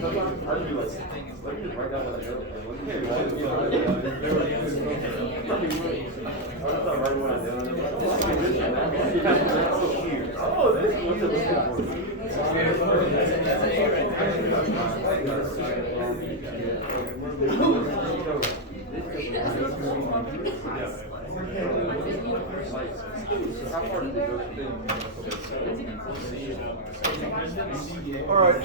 sometimes I'd be like, let me just write down what I know. Oh, this is what you're looking All right.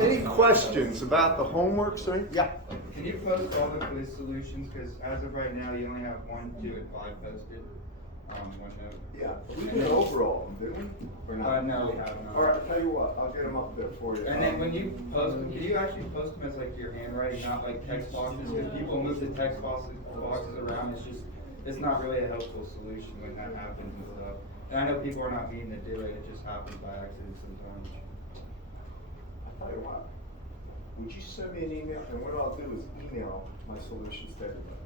Any questions about the homework, sir? Yeah. Can you post all the quiz solutions? Because as of right now, you only have 1, 2, and 5 posted. OneNote. Yeah. We did overall, didn't we? Or not? No, we have not. All right. I'll tell you what. I'll get them up there for you. And then when you post them, can you actually post them as like your handwriting, not like text boxes? Because people move the text boxes around. It's not really a helpful solution when that happens and stuff. And I know people are not meaning to do it. It just happens by accident sometimes. I'll tell you what. Would you send me an email? And what I'll do is email my solutions to everybody.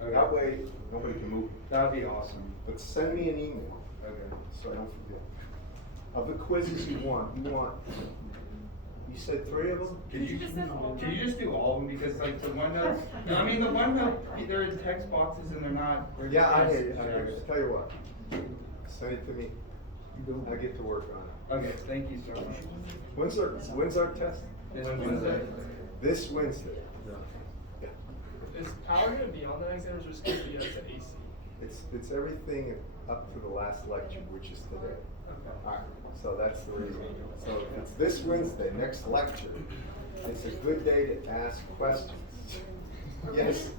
Okay. That way, nobody can move it. That would be awesome. But send me an email. Okay. So I don't forget. Of the quizzes you said 3 of them? Can you just do all of them? Because like the OneNote, I mean the OneNote, they're in text boxes and they're not. Yeah, I hear you. Tell you what. Send it to me. I get to work on it. Okay, thank you so much. When's our test? This Wednesday. This Wednesday. Yeah. Is power going to be on the exam or just going to be up to AC? It's everything up to the last lecture, which is today. Okay. All right. So that's the reason. So it's this Wednesday, next lecture. It's a good day to ask questions. Yes.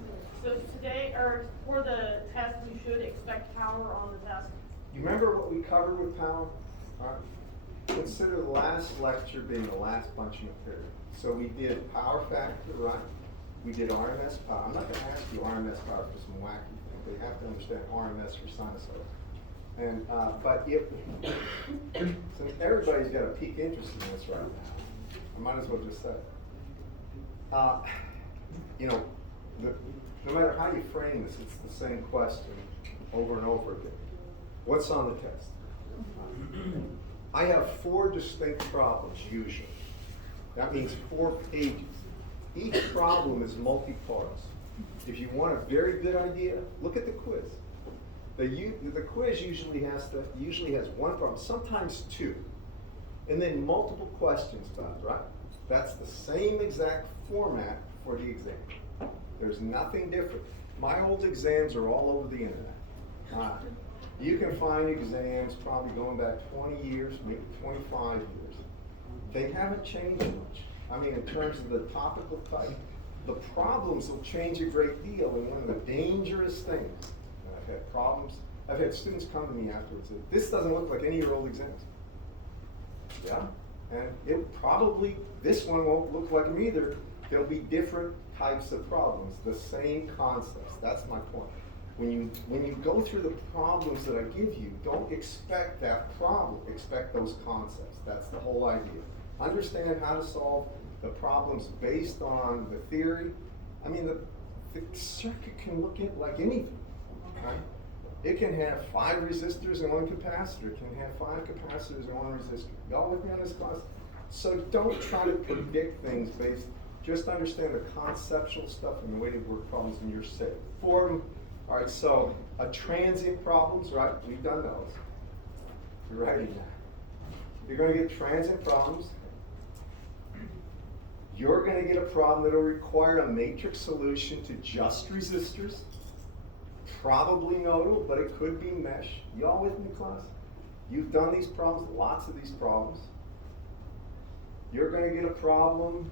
So today, or for the test, we should expect power on the test. You remember what we covered with power? All right. Consider the last lecture being the last bunching of period. So we did power factor, right? We did RMS power. I'm not going to ask you RMS power for some wacky thing, but you have to understand RMS for sinusoid. And but if so everybody's got a peak interest in this right now, I might as well just say it. You know, no matter how you frame this, it's the same question over and over again. What's on the test? I have 4 distinct problems usually. That means 4 pages. Each problem is multi-parts. If you want a very good idea, look at the quiz. The quiz usually has 1 problem, sometimes 2, and then multiple questions about it, right? That's the same exact format for the exam. There's nothing different. My old exams are all over the internet. You can find exams probably going back 20 years, maybe 25 years. They haven't changed much. I mean, in terms of the topical type, the problems will change a great deal. And one of the dangerous things, and I've had problems, I've had students come to me afterwards and say, this doesn't look like any of your old exams. Yeah, and this one won't look like them either. There'll be different types of problems, the same concepts. That's my point. When you go through the problems that I give you, don't expect that problem, expect those concepts. That's the whole idea. Understand how to solve the problems based on the theory. I mean, the circuit can look like anything, right? It can have 5 resistors and 1 capacitor. It can have 5 capacitors and 1 resistor. Y'all with me on this class? So don't try to predict things based, just understand the conceptual stuff and the way to work problems and you're safe. All right, so transient problems, right? We've done those. You're writing that. You're going to get transient problems. You're going to get a problem that will require a matrix solution to just resistors. Probably nodal, but it could be mesh. Y'all with me, class? You've done these problems, lots of these problems. You're going to get a problem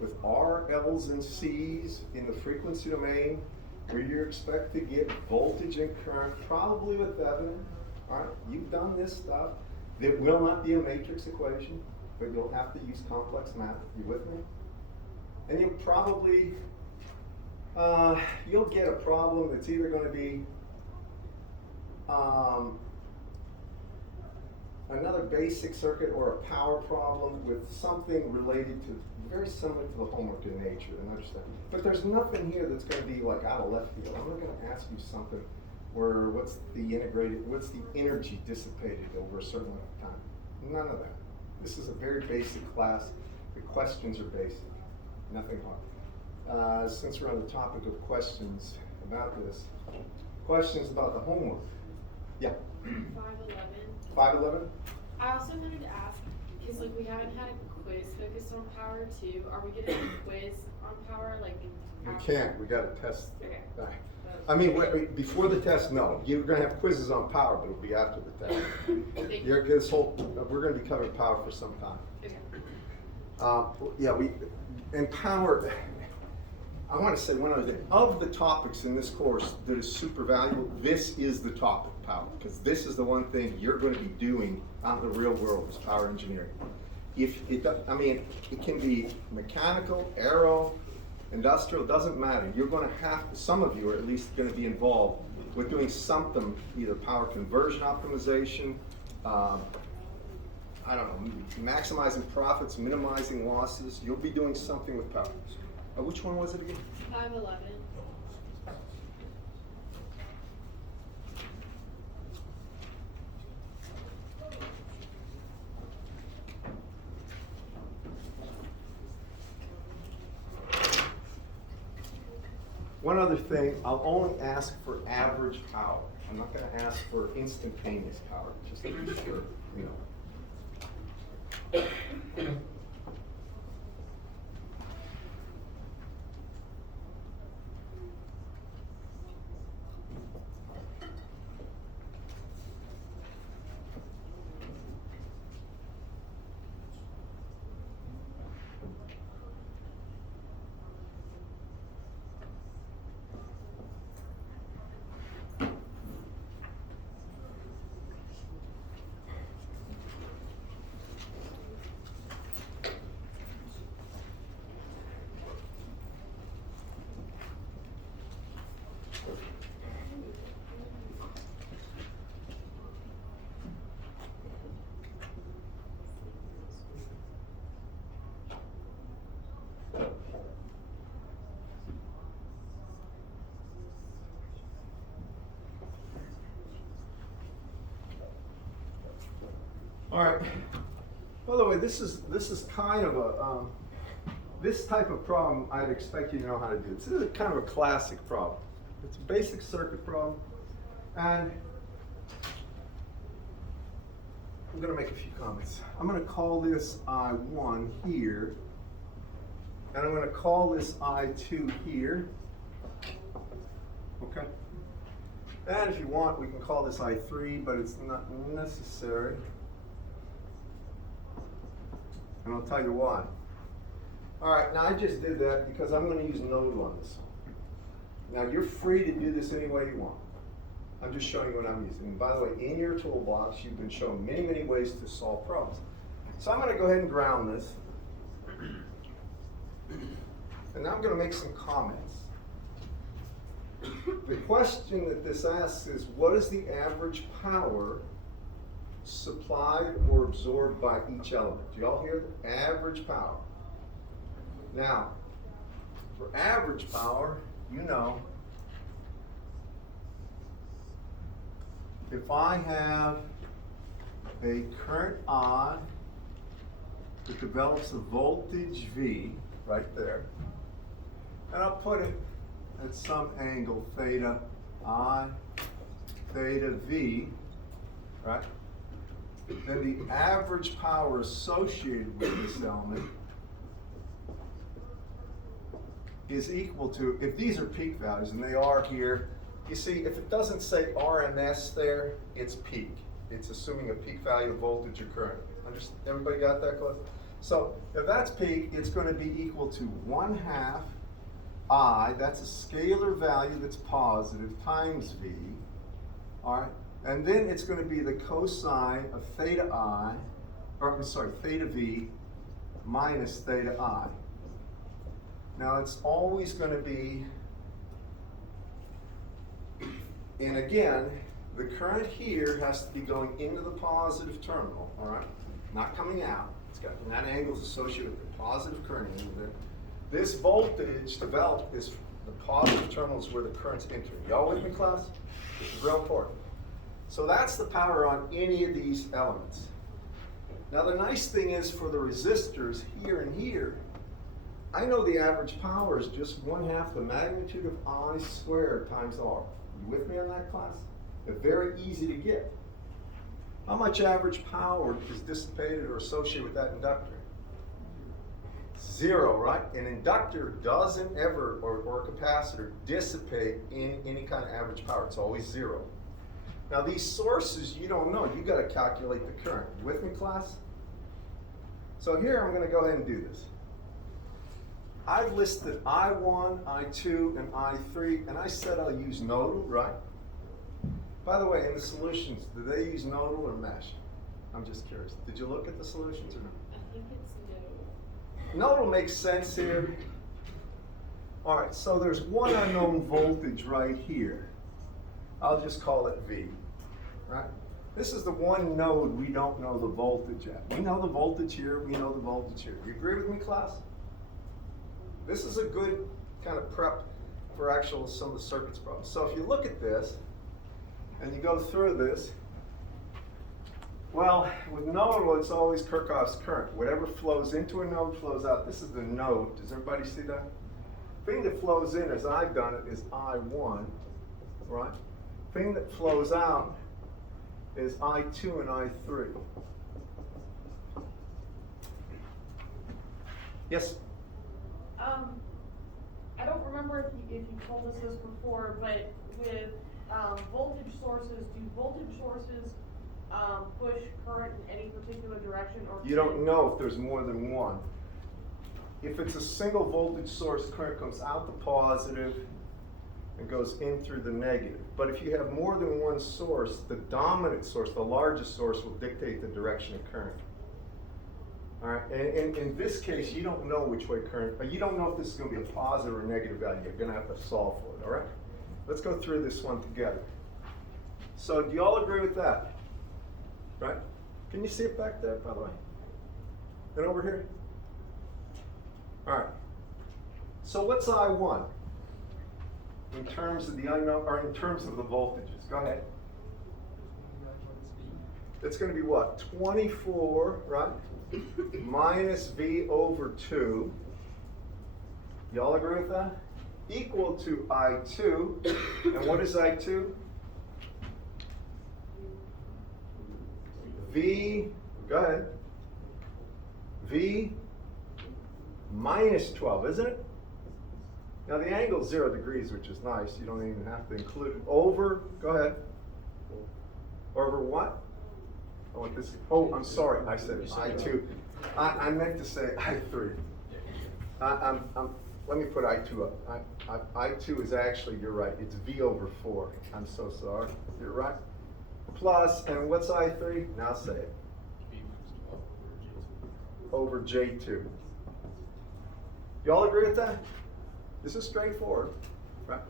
with R, L's, and C's in the frequency domain, where you expect to get voltage and current, probably with Thevenin. All right, you've done this stuff. It will not be a matrix equation, but you'll have to use complex math. You with me? And you'll probably, you'll get a problem that's either going to be another basic circuit or a power problem with something related to, very similar to the homework in nature and understand. But there's nothing here that's going to be like out of left field. I'm not going to ask you something where what's the energy dissipated over a certain amount of time. None of that. This is a very basic class. The questions are basic, nothing hard. Since we're on the topic of questions about this, questions about the homework. Yeah. 511. 511? I also wanted to ask, because like we haven't had a quiz focused on power too. Are we getting a quiz on power? Like We after- can't, we got a test. Okay. I mean, before the test, no. You're gonna have quizzes on power, but it'll be after the test. Thank We're gonna be covering power for some time. Okay. Yeah, in power, I want to say one other thing. Of the topics in this course that is super valuable, this is the topic, power, because this is the one thing you're going to be doing out in the real world is power engineering. It can be mechanical, aero, industrial, doesn't matter. You're going to some of you are at least going to be involved with doing something, either power conversion optimization, I don't know, maximizing profits, minimizing losses. You'll be doing something with power. Which one was it again? 511. One other thing, I'll only ask for average power. I'm not going to ask for instantaneous power, just to be sure, you know. All right. By the way, this is kind of a this type of problem I'd expect you to know how to do. This is kind of a classic problem. It's a basic circuit problem, and I'm going to make a few comments. I'm going to call this I1 here, and I'm going to call this I2 here. Okay. And if you want, we can call this I3, but it's not necessary. And I'll tell you why. All right, now I just did that because I'm going to use node on this. Now you're free to do this any way you want. I'm just showing you what I'm using. And by the way, in your toolbox, you've been shown many, many ways to solve problems. So I'm going to go ahead and ground this. And now I'm going to make some comments. The question that this asks is, what is the average power supplied or absorbed by each element? Do you all hear the average power? Now, for average power, you know, if I have a current I that develops a voltage V right there, and I'll put it at some angle theta I, theta V, right? Then the average power associated with this element is equal to, if these are peak values, and they are here, you see, if it doesn't say RMS there, it's peak. It's assuming a peak value of voltage or current. Everybody got that close? So if that's peak, it's going to be equal to 1/2 I, that's a scalar value that's positive, times V, all right? And then it's going to be the cosine of theta I, or I'm sorry, theta V minus theta I. Now it's always going to be, and again, the current here has to be going into the positive terminal, all right? Not coming out. It's got, and that angle is associated with the positive current angle there. This voltage developed is the positive terminal is where the current's entering. Y'all with me, class? This is real important. So that's the power on any of these elements. Now the nice thing is for the resistors here and here, I know the average power is just 1/2 the magnitude of I squared times R. You with me on that, class? They're very easy to get. How much average power is dissipated or associated with that inductor? 0, right? An inductor doesn't ever, or a capacitor, dissipate in any kind of average power. It's always 0. Now these sources, you don't know. You got to calculate the current. You with me, class? So here I'm going to go ahead and do this. I've listed I1, I2, and I3, and I said I'll use nodal, right? By the way, in the solutions, do they use nodal or mesh? I'm just curious. Did you look at the solutions or not? I think it's no. Nodal makes sense here. All right, so there's one unknown voltage right here. I'll just call it V, right? This is the one node we don't know the voltage at. We know the voltage here, we know the voltage here. You agree with me, class? This is a good kind of prep for actual some of the circuits problems. So if you look at this, and you go through this, well, with nodal, it's always Kirchhoff's current. Whatever flows into a node flows out. This is the node. Does everybody see that? Thing that flows in, as I've done it, is I1, right? Thing that flows out is I2 and I3. Yes? I don't remember if you told us this before, but with voltage sources, do voltage sources push current in any particular direction, or You don't know if there's more than one. If it's a single voltage source, current comes out the positive and goes in through the negative. But if you have more than one source, the dominant source, the largest source, will dictate the direction of current. All right, and in this case, you don't know which way current, you don't know if this is going to be a positive or negative value. You're going to have to solve for it, all right? Let's go through this one together. So do you all agree with that? Right? Can you see it back there, by the way? And over here? All right. So what's I1 in terms of the unknown, or in terms of the voltages? Go ahead. It's going to be what? 24, right? Minus V over 2. Y'all agree with that? Equal to I2. And what is I2? V, go ahead. V minus 12, isn't it? Now the angle is 0 degrees, which is nice. You don't even have to include it. Over, go ahead. Over what? Oh, I'm sorry, I said I2. I meant to say I3. Let me put I2 up. I2 is actually, you're right, it's V over 4. I'm so sorry. You're right. Plus, and what's I3? Now say it. Over J2. Y'all agree with that? This is straightforward, right?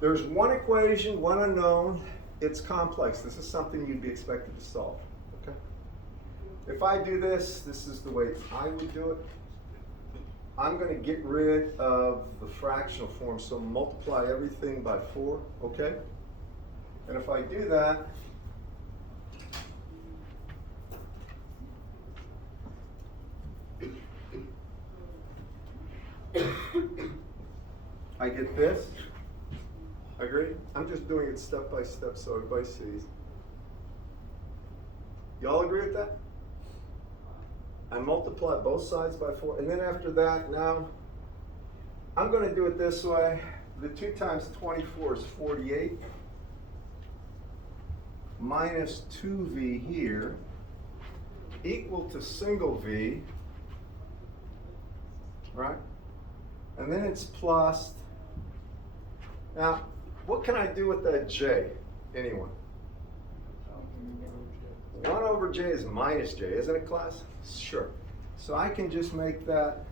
There's one equation, one unknown. It's complex. This is something you'd be expected to solve, okay? If I do this, this is the way I would do it. I'm going to get rid of the fractional form, so multiply everything by 4, okay? And if I do that, I get this. Agree? I'm just doing it step by step so everybody sees. Y'all agree with that? I multiply both sides by 4, and then after that, now, I'm going to do it this way. The 2 times 24 is 48. Minus 2V here, equal to single V, right? And then it's plus. Now, what can I do with that J? Anyone? 1 over J is minus J, isn't it, class? Sure. So I can just make that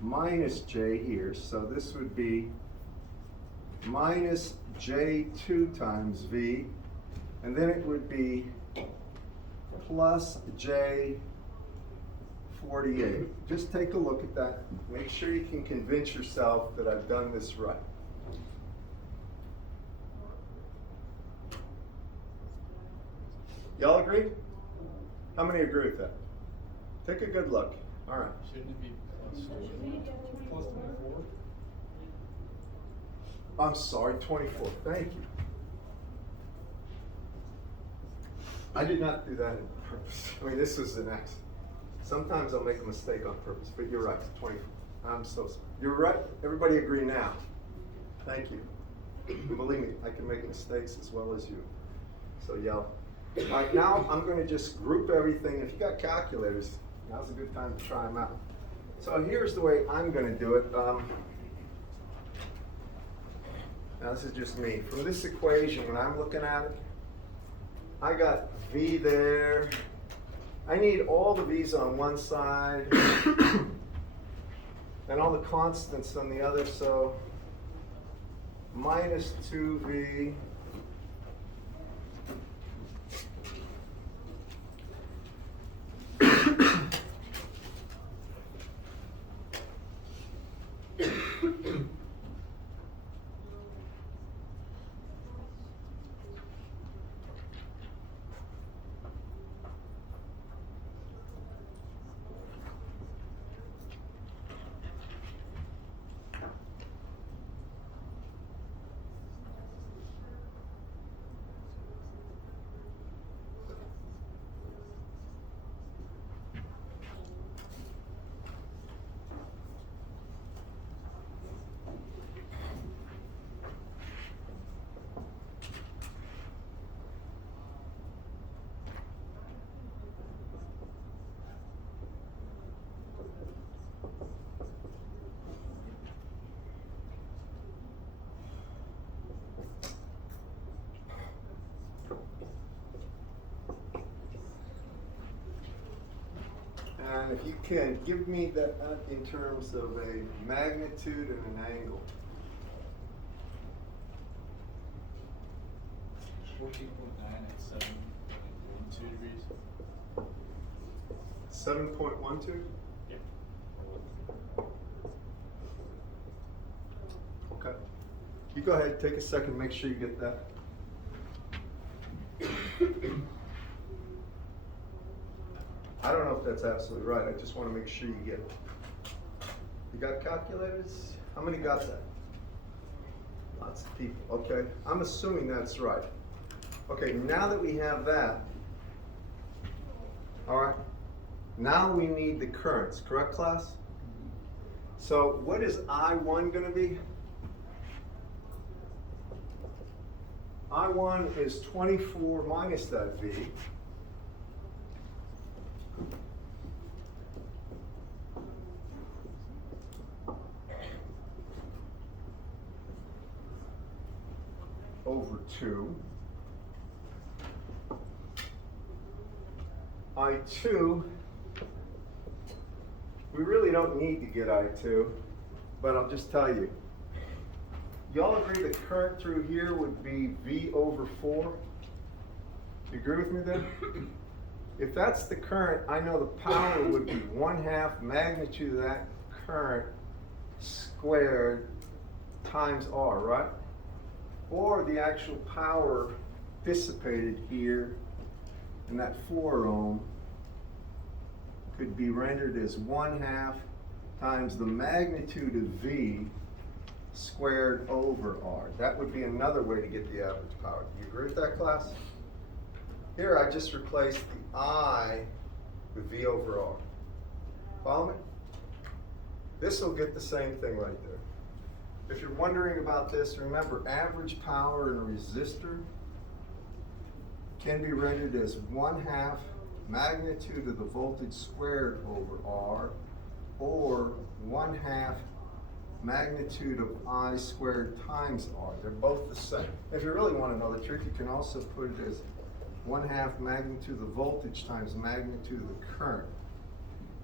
minus J here. So this would be minus J2 times V. And then it would be plus J48. Just take a look at that. Make sure you can convince yourself that I've done this right. Y'all agree? How many agree with that? Take a good look. All right. Shouldn't it be plus 24? I'm sorry, 24. Thank you. I did not do that on purpose. I mean, this was an accident. Sometimes I'll make a mistake on purpose, but you're right, 24. I'm so sorry. You're right. Everybody agree now. Thank you. And believe me, I can make mistakes as well as you. So yell. All right, now I'm going to just group everything. If you got calculators, now's a good time to try them out. So here's the way I'm going to do it. Now this is just me. From this equation, when I'm looking at it, I got V there. I need all the V's on one side and all the constants on the other, so minus 2V And if you can, give me that in terms of a magnitude and an angle. 14.9 at 7.12 degrees. 7.12? Yeah. Okay. You go ahead, take a second, make sure you get that. I don't know if that's absolutely right. I just want to make sure you get it. You got calculators? How many got that? Lots of people. Okay. I'm assuming that's right. Okay, now that we have that, all right, now we need the currents, correct, class? So what is I1 going to be? I1 is 24 minus that V. Over 2. I2, we really don't need to get I2, but I'll just tell you. Y'all agree the current through here would be V over 4? You agree with me then? If that's the current, I know the power would be 1/2 magnitude of that current squared times R, right? Or the actual power dissipated here in that 4 ohm could be rendered as 1/2 times the magnitude of V squared over R. That would be another way to get the average power. Do you agree with that, class? Here I just replaced the I with V over R. Follow me? This will get the same thing right there. If you're wondering about this, remember average power in a resistor can be rendered as 1/2 magnitude of the voltage squared over R, or 1/2 magnitude of I squared times R. They're both the same. If you really want to know the truth, you can also put it as 1/2 magnitude of the voltage times magnitude of the current.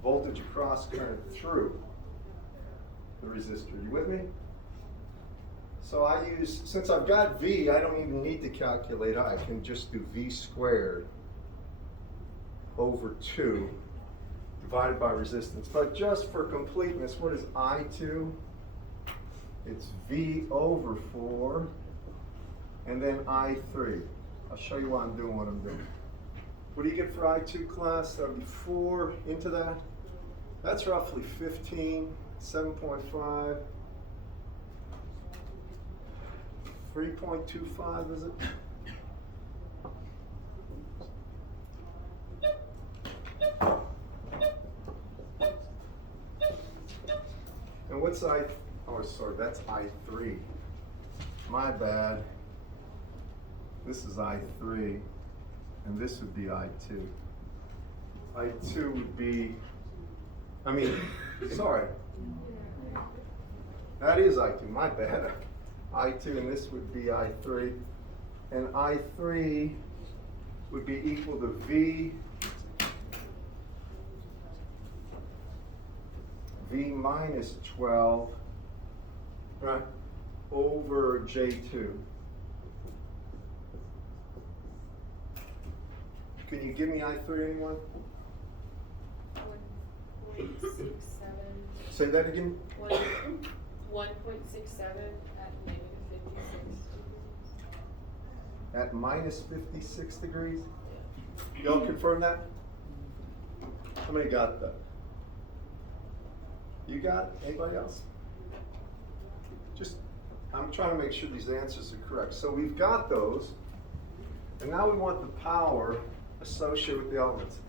Voltage across, current through the resistor. You with me? So I use, since I've got V, I don't even need to calculate I. I can just do V squared over 2 divided by resistance. But just for completeness, what is I2? It's V over 4, and then I3. I'll show you why I'm doing what I'm doing. What do you get for I2 class? That would be 4 into that. That's roughly 15, 7.5, 3.25 is it? And what's oh sorry, that's I3. My bad. This is I3, and this would be I2. I2 would be, sorry. That is I2, my bad. I2, and this would be I3. And I3 would be equal to V minus 12, right, over J2. Can you give me I3, anyone? 1.67. Say that again? 1.67 at negative 56. At minus 56 degrees? Y'all confirm that? How many got that? You got it? Anybody else? I'm trying to make sure these answers are correct. So we've got those, and now we want the power associated with the elements.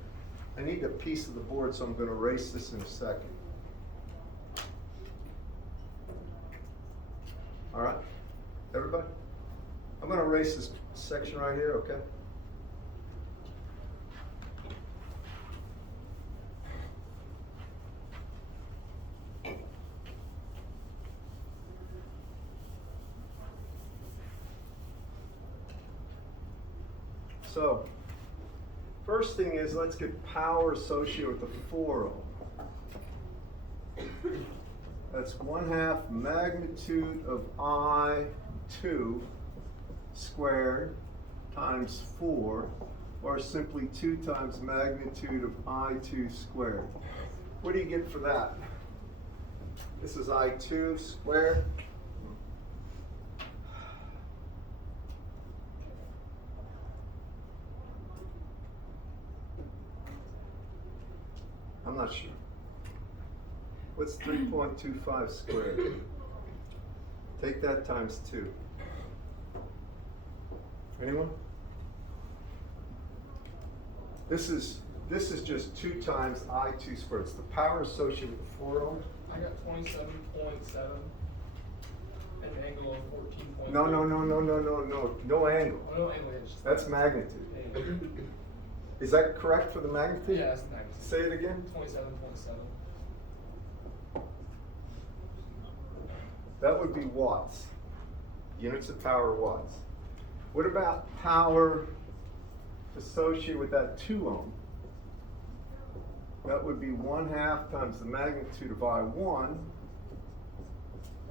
I need a piece of the board, so I'm going to erase this in a second. All right, everybody? I'm going to erase this section right here, okay? So, first thing is, let's get power associated with the 4 ohm. That's 1/2 magnitude of I2 squared times 4, or simply 2 times magnitude of I2 squared. What do you get for that? This is I2 squared. I'm not sure. What's 3.25 squared? Take that times 2. Anyone? This is just 2 times I2 squared. It's the power associated with the 4 ohm. I got 27.7 and an angle of 14. No angle. No angle, it's just That's magnitude. angle. Is that correct for the magnitude? Yeah, that's nice. Say it again. 27.7. That would be watts. Units of power, watts. What about power associated with that 2 ohm? That would be 1/2 times the magnitude of I1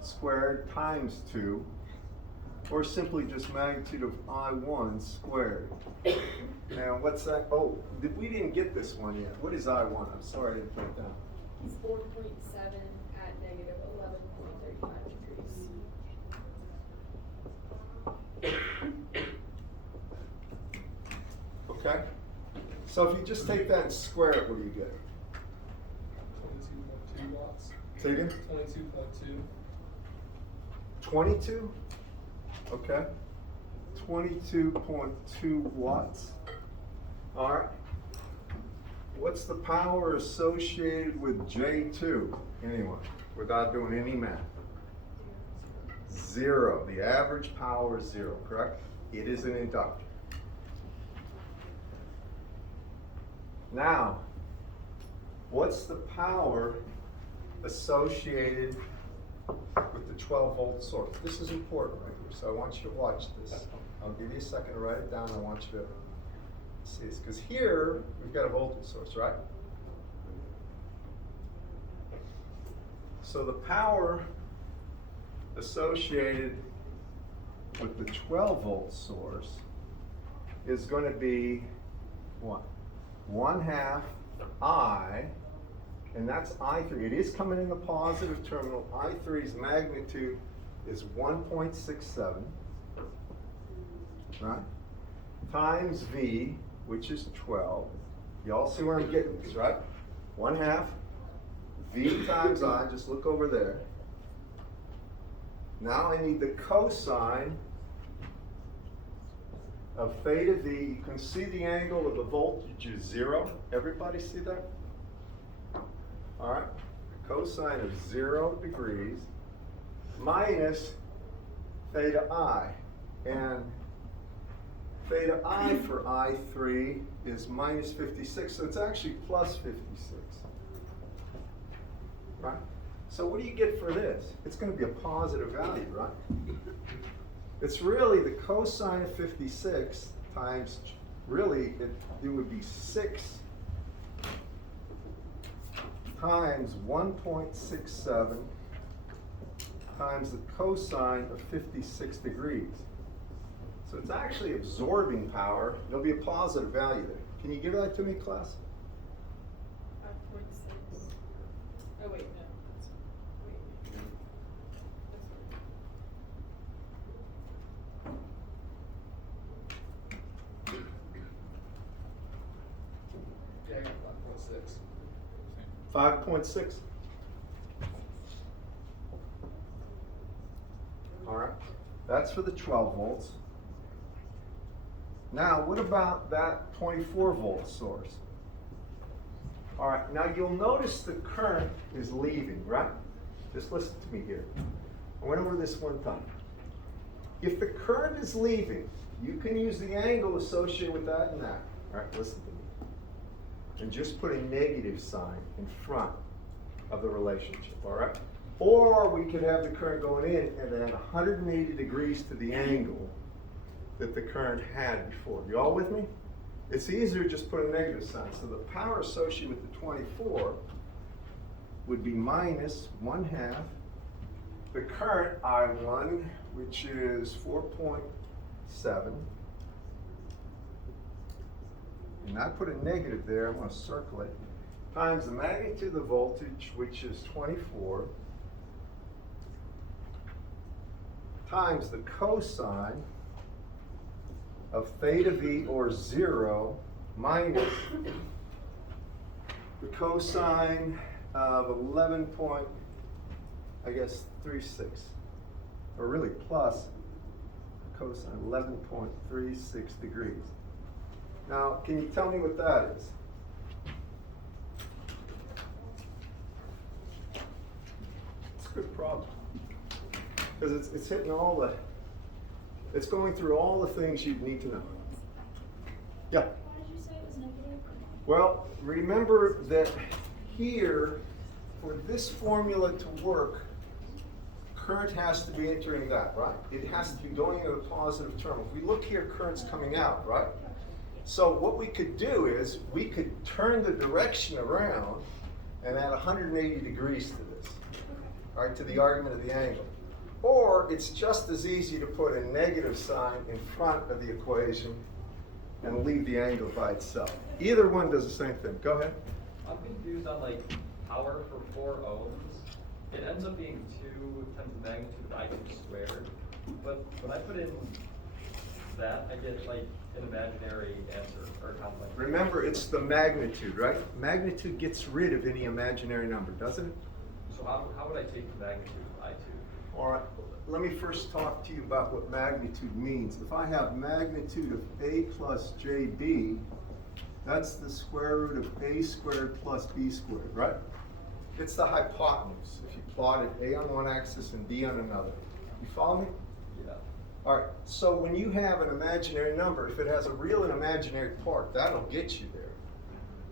squared times 2, or simply just magnitude of I1 squared. Now, what's that? Oh, we didn't get this one yet. What is I1? I'm sorry I didn't put it down. It's 4.7 at negative 11.35 degrees. Okay? So if you just take that and square it, what do you get? 22.2 watts. Say it again? 22.2. 22? Okay. 22.2 watts. All right. What's the power associated with J2? Anyone? Without doing any math. 0. The average power is 0, correct? It is an inductor. Now, what's the power associated with the 12-volt source? This is important right here, so I want you to watch this. I'll give you a second to write it down. I want you to see this, because here we've got a voltage source, right? So the power associated with the 12-volt source is going to be what? 1/2 I, and that's I3. It is coming in the positive terminal. I3's magnitude is 1.67, right? Times V, which is 12. Y'all see where I'm getting this, right? 1/2 V times I, just look over there. Now I need the cosine of theta V. You can see the angle of the voltage is 0. Everybody see that? All right. Cosine of 0 degrees minus theta I. And theta I for I3 is minus 56, so it's actually plus 56. Right? So what do you get for this? It's going to be a positive value, right? It's really the cosine of 56 times, really, it would be 6 times 1.67 times the cosine of 56 degrees. So it's actually absorbing power. There'll be a positive value there. Can you give that to me, class? 5.6. Oh, wait, no. Wait. Yeah, I got 5.6. 5.6. All right, that's for the 12 volts. Now, what about that 24 volt source? All right, now you'll notice the current is leaving, right? Just listen to me here. I went over this one time. If the current is leaving, you can use the angle associated with that and that. All right, listen to me. And just put a negative sign in front of the relationship, all right? Or we could have the current going in and then 180 degrees to the angle that the current had before. You all with me? It's easier to just put a negative sign. So the power associated with the 24 would be minus 1/2 the current I1, which is 4.7. And I put a negative there, I'm going to circle it, times the magnitude of the voltage, which is 24, times the cosine of theta V, or 0, minus the cosine of 36, or really plus the cosine 11.36 degrees. Now, can you tell me what that is? It's a good problem. Because it's hitting all the, it's going through all the things you need to know. Yeah? Why did you say it was negative? Well, remember that here, for this formula to work, current has to be entering that, right? It has to be going into the positive term. If we look here, current's coming out, right? So what we could do is, we could turn the direction around and add 180 degrees to this, all right, to the argument of the angle. Or it's just as easy to put a negative sign in front of the equation and leave the angle by itself. Either one does the same thing. Go ahead. I'm confused on like power for 4 ohms. It ends up being 2 times the magnitude of I2 squared. But when I put in that, I get like an imaginary answer or complex. Remember, it's the magnitude, right? Magnitude gets rid of any imaginary number, doesn't it? So how would I take the magnitude of I2? All right, let me first talk to you about what magnitude means. If I have magnitude of A plus JB, that's the square root of A squared plus B squared, right? It's the hypotenuse. If you plotted A on one axis and B on another. You follow me? Yeah. All right, so when you have an imaginary number, if it has a real and imaginary part, that'll get you there.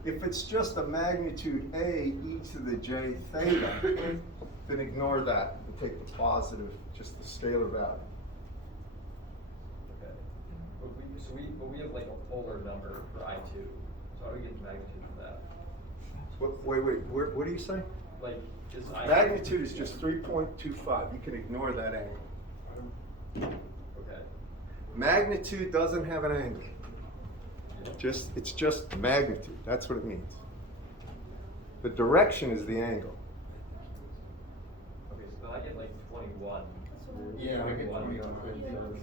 If it's just a magnitude A e to the j theta, then ignore that and take the positive, just the scalar value. Okay. But we have like a polar number for I2. So how do we get the magnitude of that? Wait, what do you say? Like, is I2... Magnitude is just 3.25. You can ignore that angle. Okay. Magnitude doesn't have an angle. It's just magnitude. That's what it means. The direction is the angle. Okay, so then I get like 21. Yeah, I get 21.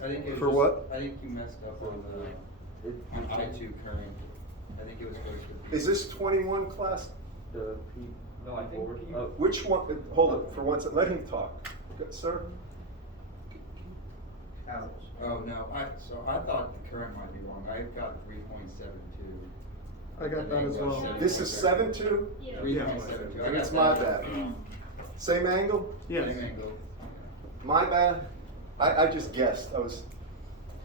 I think it was For just, what? I think you messed up on the On I2 current, I think it was supposed to be. Is this 21 class? The P. No, I think forward. P- Which one, hold it for one second, let him talk. Good, sir? Oh, no, so I thought the current might be wrong, I've got 3.72. I got that as well. This is 7.2? Yeah. 3.72. I got It's my that. bad. Same angle? Yes. Same angle. My bad. I just guessed.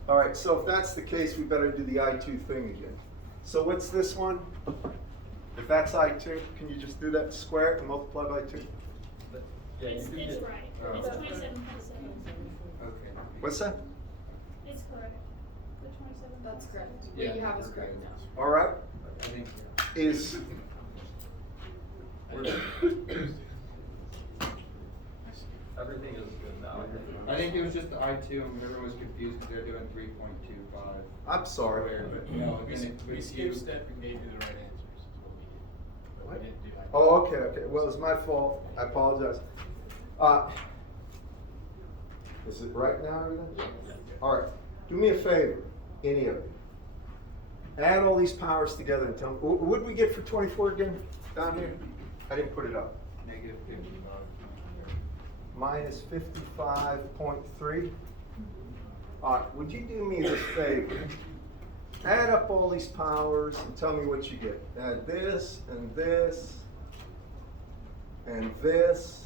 All right, so if that's the case, we better do the I2 thing again. So what's this one? If that's I2, can you just do that square and multiply by 2? But, yeah, you It's do right, get- it's Oh. 27.7. Okay. What's that? It's correct, the 27. That's correct. Yeah, What you have is okay. correct now. All right, I think, is, Everything is good now, I think. I think it was just the I2 and everyone was confused because they're doing 3.25. I'm sorry. But no, We then it we was skipped you. step and gave you the right answers, is what we did. But we didn't do that. Oh, okay. Well, it's my fault. I apologize. Is it right now, everything? All right, do me a favor, any of you. Add all these powers together and tell me, what did we get for 24 again, down here? I didn't put it up. Negative 55. Minus 55.3. All right, would you do me this favor? Add up all these powers and tell me what you get. Add this, and this, and this.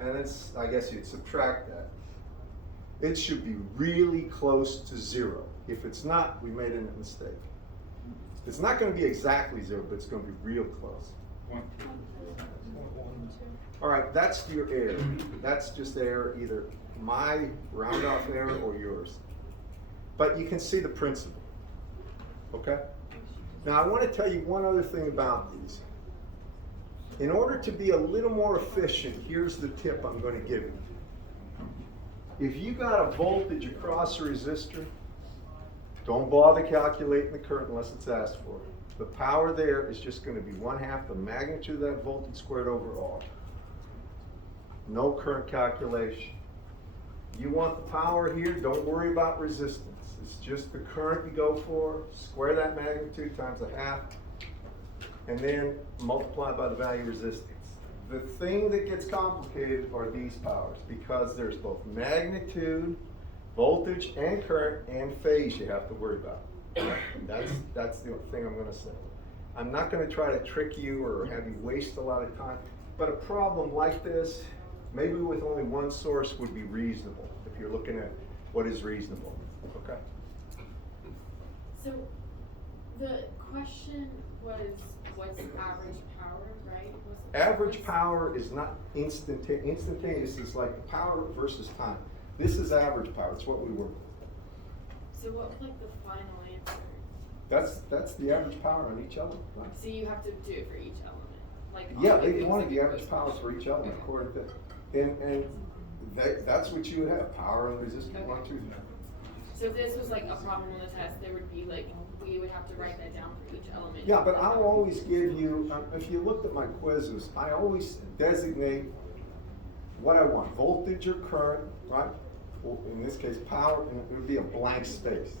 And it's, I guess you'd subtract that. It should be really close to 0. If it's not, we made a mistake. It's not going to be exactly 0, but it's going to be real close. 0.2. All right, that's your error. That's just error, either my round off error or yours. But you can see the principle, okay? Now I want to tell you one other thing about these. In order to be a little more efficient, here's the tip I'm going to give you. If you got a voltage across a resistor, don't bother calculating the current unless it's asked for. The power there is just going to be 1/2 the magnitude of that voltage squared over R. No current calculation. You want the power here, don't worry about resistance. It's just the current you go for, square that magnitude times 1/2, and then multiply by the value of resistance. The thing that gets complicated are these powers, because there's both magnitude, voltage, and current, and phase you have to worry about. That's the thing I'm going to say. I'm not going to try to trick you or have you waste a lot of time, but a problem like this, maybe with only one source would be reasonable, if you're looking at what is reasonable, okay? So the question was, what's average power, right? Average power is not instantaneous. Instantaneous is like power versus time. This is average power, it's what we work with. So what was like the final answer? That's the average power on each element, right? So you have to do it for each element, like. Yeah, all the they things wanted that the you average posted. powers for each element according to, and that's what you would have, power and resistance, Okay. 1, 2, 3. So if this was like a problem on the test, there would be like, we would have to write that down for each element. Yeah, but I'll always give you, if you looked at my quizzes, I always designate what I want, voltage or current, right? Well, in this case, power, and it would be a blank space.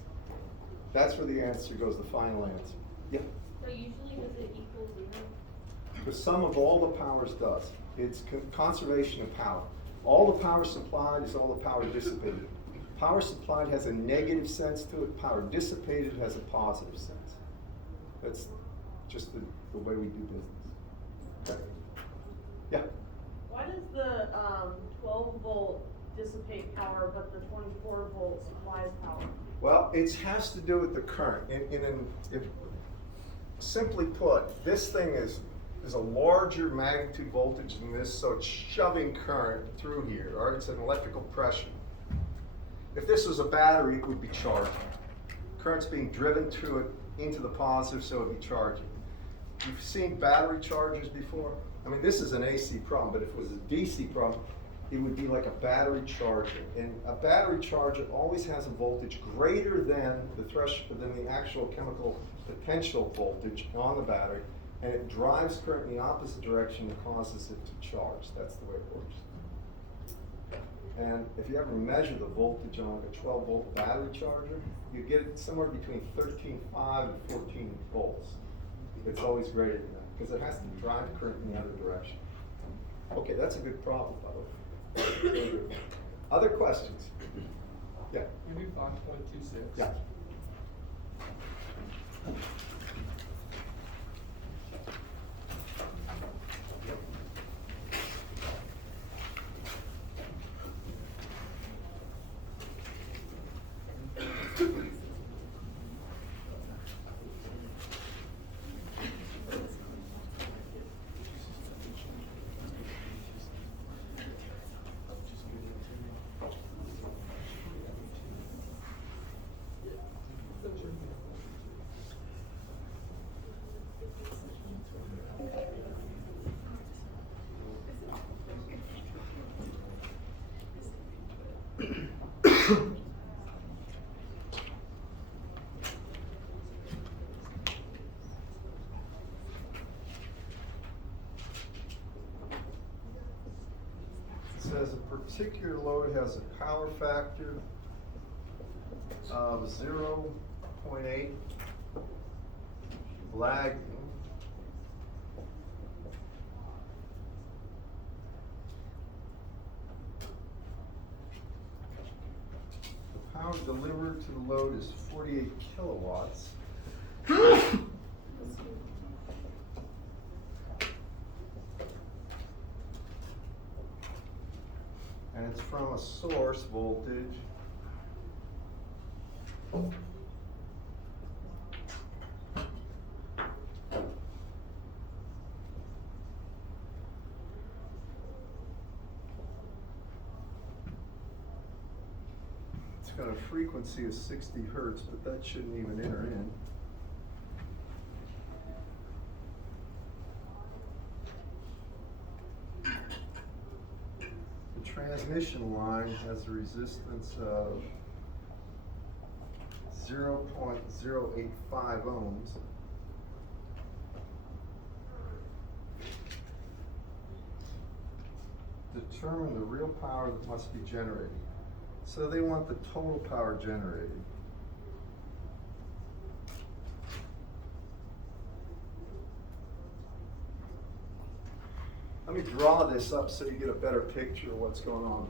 That's where the answer goes, the final answer. Yeah, So usually does it equal 0? the sum of all the powers does. It's conservation of power. All the power supplied is all the power dissipated. Power supplied has a negative sense to it, power dissipated has a positive sense. That's just the way we do business. Okay. Yeah, Why does the 12 volt dissipate power, but the 24 volt supplies power? well, it has to do with the current. Simply put, this thing is a larger magnitude voltage than this, so it's shoving current through here, all right? It's an electrical pressure. If this was a battery, it would be charging. Current's being driven through it into the positive, so it would be charging. You've seen battery chargers before? I mean, this is an AC problem, but if it was a DC problem, it would be like a battery charger. And a battery charger always has a voltage greater than the actual chemical potential voltage on the battery, and it drives current in the opposite direction and causes it to charge. That's the way it works. And if you ever measure the voltage on a 12-volt battery charger, you get it somewhere between 13.5 and 14 volts. It's always greater than that, because it has to drive current in the other direction. Okay, that's a good problem, by the way. Other questions? Yeah. Maybe 5.26. Yeah. Says a particular load has a power factor of 0.8 lagging. The power delivered to the load is 48 kilowatts. And it's from a source voltage it's got a frequency of 60 hertz, but that shouldn't even enter in. Transmission line has a resistance of 0.085 ohms. Determine the real power that must be generated. So they want the total power generated. Let me draw this up so you get a better picture of what's going on.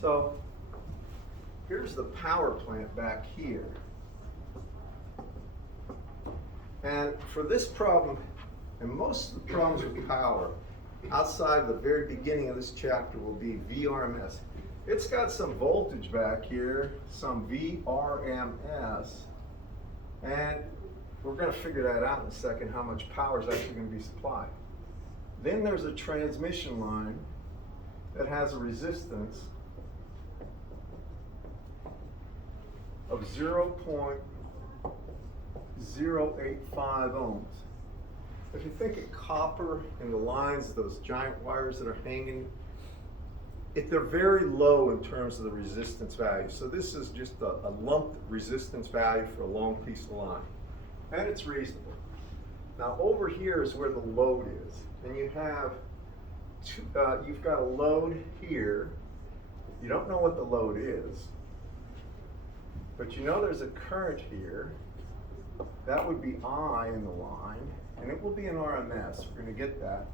So here's the power plant back here. And for this problem, and most of the problems with power, outside of the very beginning of this chapter, will be VRMS. It's got some voltage back here, some VRMS, and we're going to figure that out in a second, how much power is actually going to be supplied. Then there's a transmission line that has a resistance of 0.085 ohms. If you think of copper and the lines, those giant wires that are hanging, they're very low in terms of the resistance value. So this is just a lumped resistance value for a long piece of line. And it's reasonable. Now over here is where the load is. And you have you've got a load here. You don't know what the load is, but you know there's a current here. That would be I in the line, and it will be an RMS. We're going to get that.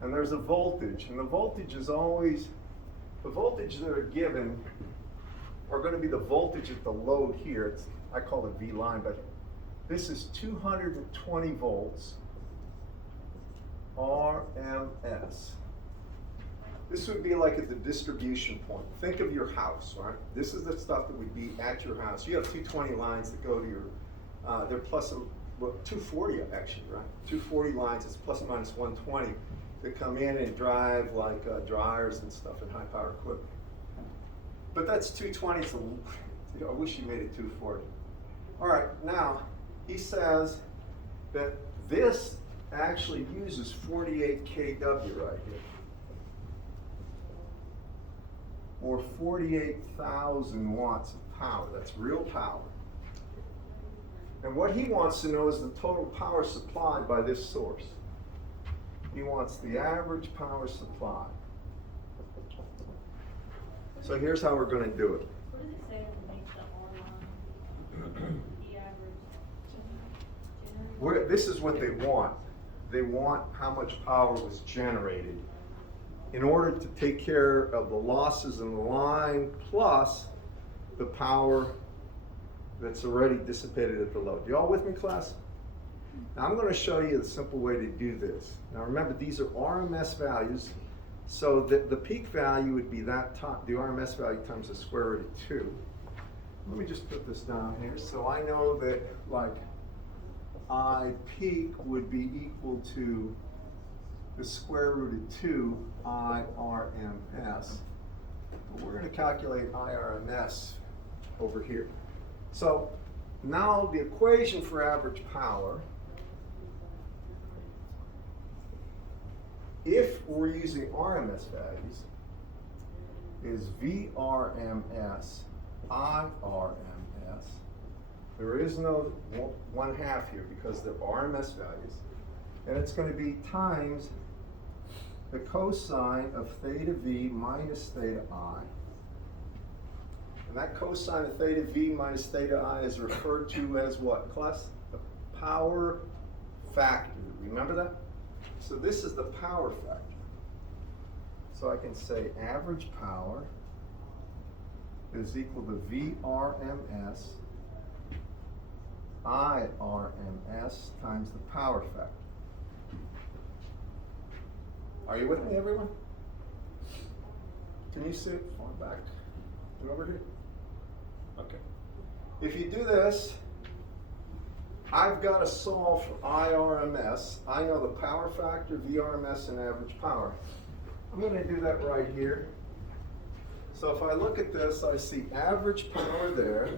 And there's a voltage, and the voltage is always, the voltage that are given are going to be the voltage at the load here. I call it V line, but this is 220 volts RMS. This would be like at the distribution point. Think of your house, right? This is the stuff that would be at your house. You have 220 lines that go to your, they're plus, well, 240 actually, right? 240 lines, it's plus or minus 120 that come in and drive like dryers and stuff and high power equipment. But that's 220, so I wish you made it 240. All right, now he says that this actually uses 48 kW right here, or 48,000 watts of power. That's real power. And what he wants to know is the total power supplied by this source. He wants the average power supply. So here's how we're gonna do it. What does it say underneath the R line? The average. This is what they want. They want how much power was generated in order to take care of the losses in the line plus the power that's already dissipated at the load. You all with me, class? Now I'm going to show you the simple way to do this. Now remember, these are RMS values, so the peak value would be the RMS value times the square root of 2. Let me just put this down here. So I know that like I peak would be equal to the square root of 2 IRMS. But we're going to calculate IRMS over here. So now the equation for average power, if we're using RMS values, is VRMS IRMS. There is no 1/2 here because they're RMS values. And it's going to be times the cosine of theta V minus theta I. And that cosine of theta V minus theta I is referred to as what, class? The power factor. Remember that? So this is the power factor. So I can say average power is equal to VRMS IRMS times the power factor. Are you with me, everyone? Can you see it? On back. You over here? Okay. If you do this, I've got to solve for IRMS. I know the power factor, VRMS, and average power. I'm going to do that right here. So if I look at this, I see average power there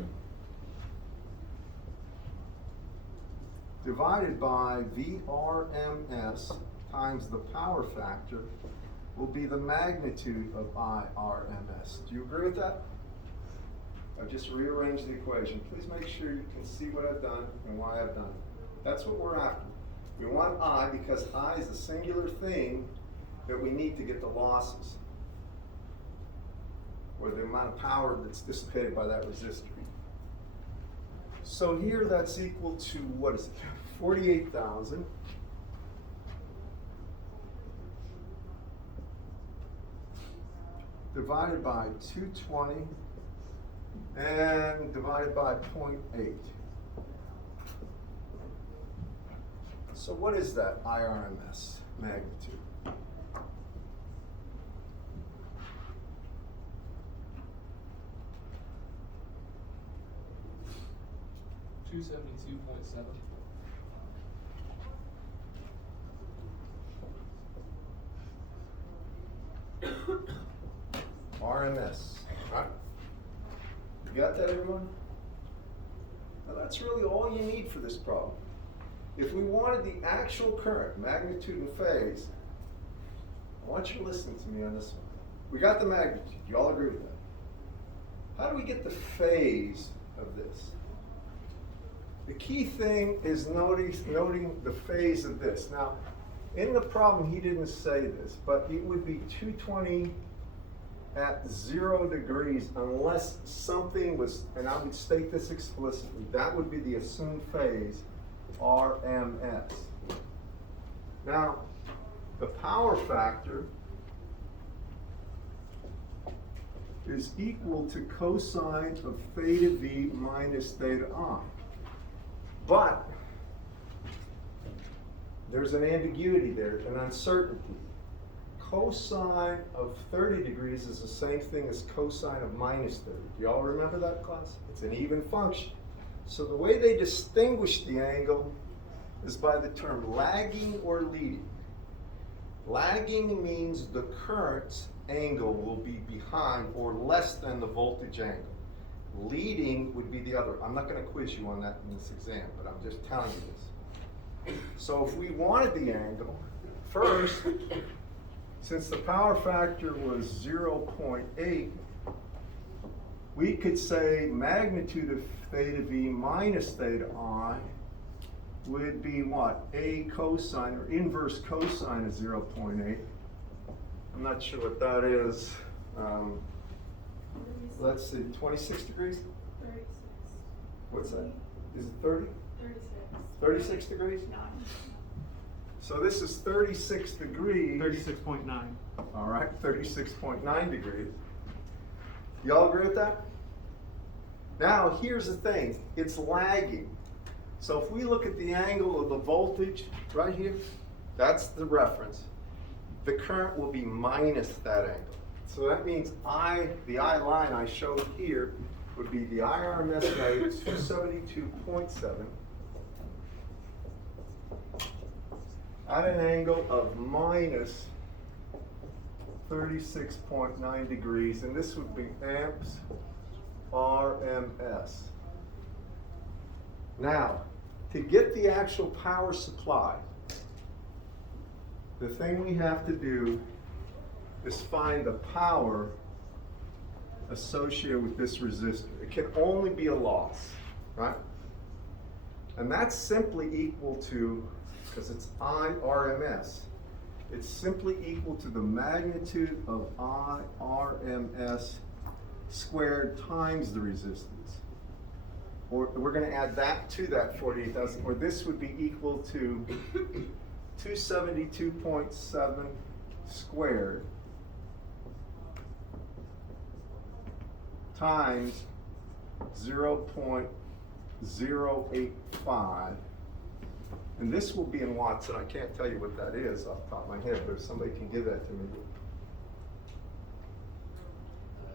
divided by VRMS times the power factor will be the magnitude of IRMS. Do you agree with that? I've just rearranged the equation. Please make sure you can see what I've done and why I've done it. That's what we're after. We want I because I is the singular thing that we need to get the losses, or the amount of power that's dissipated by that resistor. So here that's equal to, what is it, 48,000. Divided by 220 and divided by 0.8. So what is that IRMS magnitude? $272.7. RMS, right? You got that, everyone? Now that's really all you need for this problem. If we wanted the actual current, magnitude and phase, I want you to listen to me on this one. We got the magnitude, you all agree with that? How do we get the phase of this? The key thing is noting the phase of this. Now, in the problem, he didn't say this, but it would be 220 at 0 degrees unless something was, and I would state this explicitly, that would be the assumed phase, RMS. Now, the power factor is equal to cosine of theta V minus theta I. But there's an ambiguity there, an uncertainty. Cosine of 30 degrees is the same thing as cosine of minus 30. Do you all remember that, class? It's an even function. So the way they distinguish the angle is by the term lagging or leading. Lagging means the current angle will be behind or less than the voltage angle. Leading would be the other. I'm not going to quiz you on that in this exam, but I'm just telling you this. So if we wanted the angle, first, since the power factor was 0.8, we could say magnitude of theta V minus theta I would be what? A cosine or inverse cosine of 0.8. I'm not sure what that is. let's see, 26 degrees? 36. What's that? Is it 30? 36. 36 degrees? 9. So this is 36 degrees. 36.9. All right, 36.9 degrees. Y'all agree with that? Now, here's the thing. It's lagging. So if we look at the angle of the voltage right here, that's the reference. The current will be minus that angle. So that means the I line I showed here would be the IRMS value, 272.7, at an angle of minus 36.9 degrees, and this would be amps RMS. Now, to get the actual power supply, the thing we have to do is find the power associated with this resistor. It can only be a loss, right? And that's simply equal to, because it's IRMS, it's simply equal to the magnitude of IRMS squared times the resistance. Or we're going to add that to that 48,000, or this would be equal to 272.7 squared times 0.085. And this will be in watts, and I can't tell you what that is off the top of my head, but if somebody can give that to me.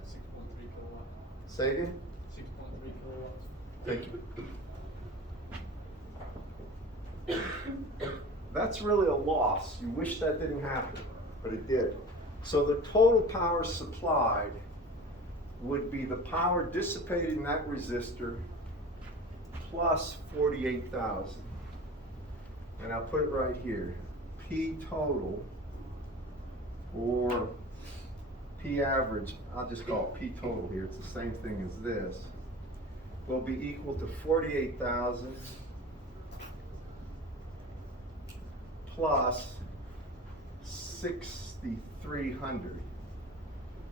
6.3 kilowatts. Say again? 6.3 kilowatts. Thank you. That's really a loss. You wish that didn't happen, but it did. So the total power supplied would be the power dissipated in that resistor plus 48,000. And I'll put it right here. P total, or P average, I'll just call it P total here, it's the same thing as this, will be equal to 48,000 plus 6,300.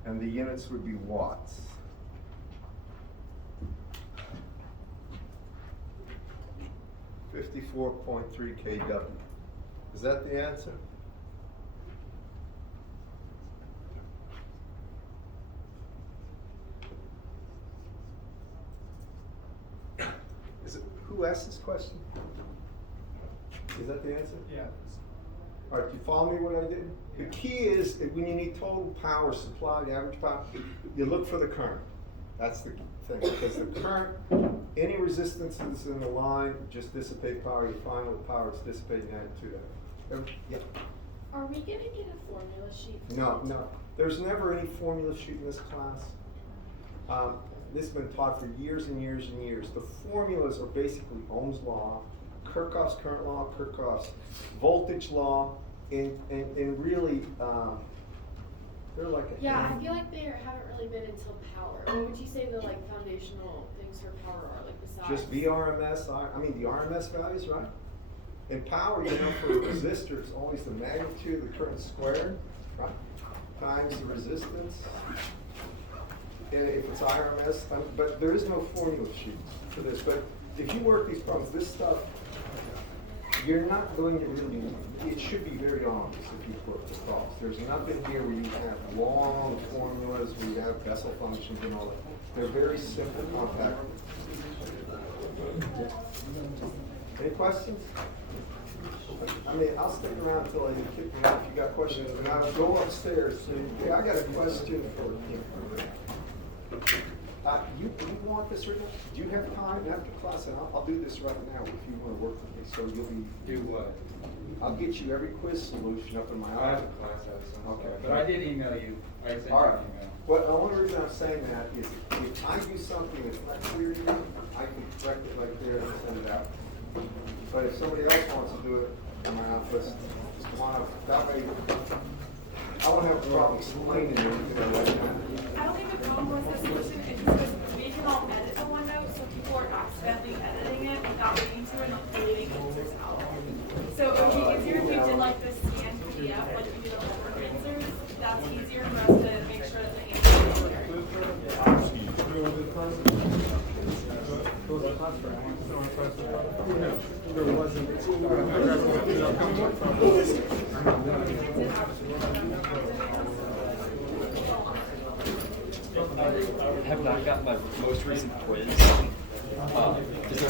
And the units would be watts. .3 kW. Is that the answer? Is it, who asked this question? Is that the answer? Yeah. All right, do you follow me what I did? The key is that when you need total power supply, the average power, you look for the current. That's the thing, because the current, any resistances in the line just dissipate power. You find what power it's dissipating, add it to that. Yeah. Are we gonna get a formula sheet? for No, that? no. There's never any formula sheet in this class. This has been taught for years and years and years. The formulas are basically Ohm's law, Kirchhoff's current law, Kirchhoff's voltage law, and really, they're like a Yeah, I feel like they haven't really been until power. What would you say the like foundational things for power are, like besides? just VRMS, I mean the RMS values, right? In power, you know, for a resistor, it's always the magnitude of the current squared, right? Times the resistance. And if it's IRMS, but there is no formula sheet for this. But if you work these problems, this stuff, you're not going to really, it should be very obvious if you work the problems. There's nothing here where you have long formulas, where you have Bessel functions and all that. They're very simple, compact. Any questions? I mean, I'll stick around until you kick me out if you got questions, and I'll go upstairs. So, yeah, I got a question for you. You want this written? Do you have time after class? And I'll do this right now if you want to work with me. So you'll be. Do what? I'll get you every quiz solution up in my I have office. a class out, so I'm Okay. sorry. But I did email you. I sent you All right. an email. Well, the only reason I'm saying that is if I do something that's not clear to you, I can correct it right there and send it out. But if somebody else wants to do it in my office, just come on up. That way, I won't have a problem explaining everything right now. I don't think the problem was the solution, it's just because we can all edit the OneNote, so people are accidentally editing it without reading to it and deleting answers out. So it would be easier if we did like the scanned PDF, like we do the homework answers. That's easier for us to make sure that the answers are there. I have not gotten my most recent quiz. Is there